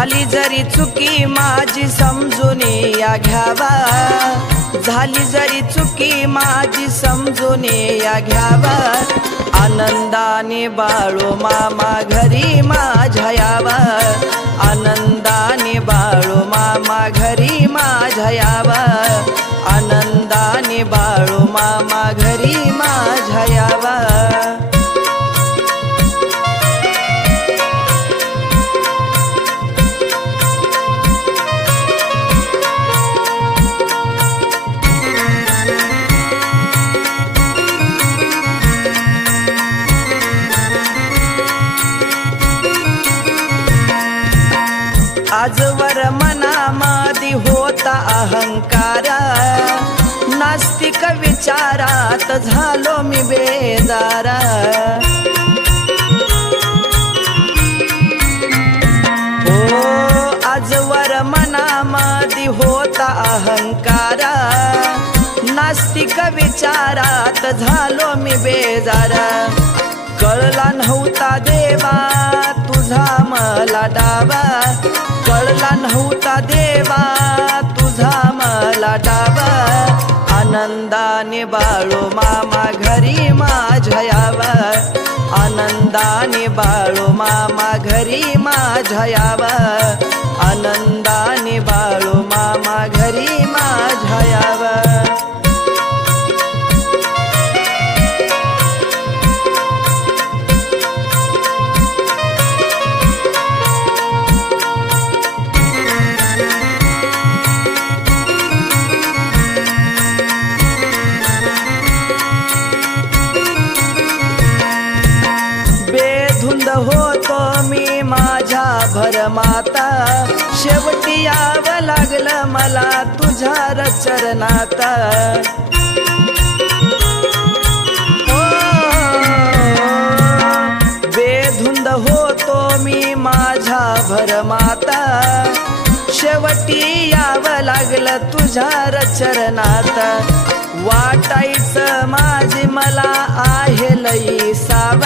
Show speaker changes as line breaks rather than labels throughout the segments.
झाली जरी चुकी माझी समजून या घ्यावा. झाली जरी चुकी माझी समजून या घ्यावा. आनंदाने बाळू मामा घरी माझ्या यावा. आनंदाने बाळू मामा घरी माझ्या यावा. आनंदाने बाळू मामा घरी माझ्या यावा. आजवर मनामादी होता अहंकार. नास्तिक विचारात झालो मी बेदारा हो आजवर मनामादी होता अहंकार. नास्तिक विचारात झालो मी बेजारा. मला डावा. आनंदाने बाळू मामा घरी माझ्या यावा. आनंदाने बाळू मामा घरी माझ्या यावा. आनंदाने शेवटी यावं लागलं मला तुझ्या रचरणात. ओ, बेधुंद होतो मी माझ्या भरमाता. शेवटी यावं लागलं तुझ्या रचरणात. वाटायचं माझी मला आहे लई साव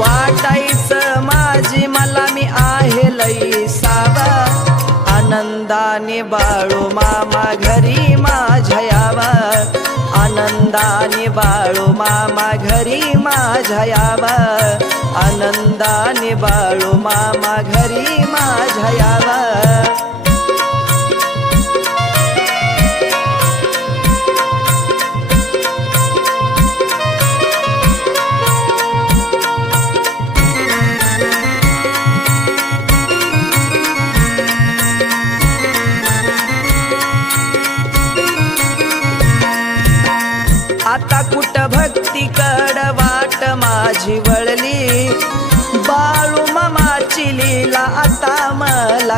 वाटायचं माझी आनंदाने बाळू मामा घरी माझ्या यावा आनंदाने बाळू मामा घरी माझ्या यावा आनंदाने बाळू मामा घरी माझ्या यावा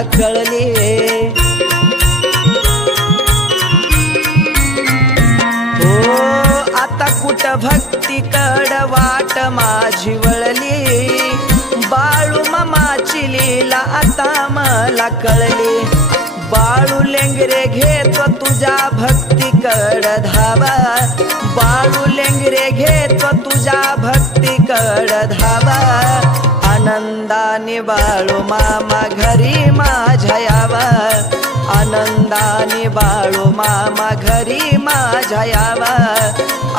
कळली हो आता कुठ भक्तीकड वाट माझी वळली? बाळू मामाची लीला आता मला कळली. बाळू लेंगरे घेतो तुझ्या भक्तीकड धावा. बाळू लेंगरे घेतो तुझ्या भक्तीकड धावा. आनंदाने बाळू मामा घरी माझ्या यावा आनंदाने बाळू मामा घरी माझ्या यावा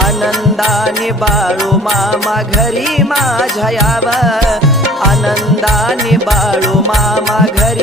आनंदाने बाळू मामा घरी माझ्या यावा आनंदाने बाळू मामा घरी